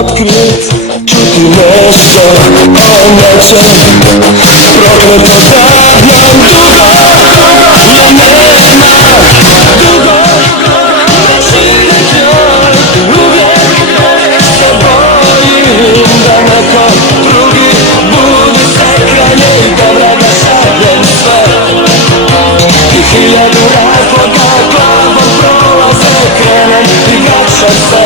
otkryć, čuti nešto o nečem prokleto davno dugo. Ja ne znam dugo, širi njoj uvijek se bojim da neko drugi budi sekanje i dobra da šaljem sve. I hiljadu razloga glavom prolaze, krenem i gačam se.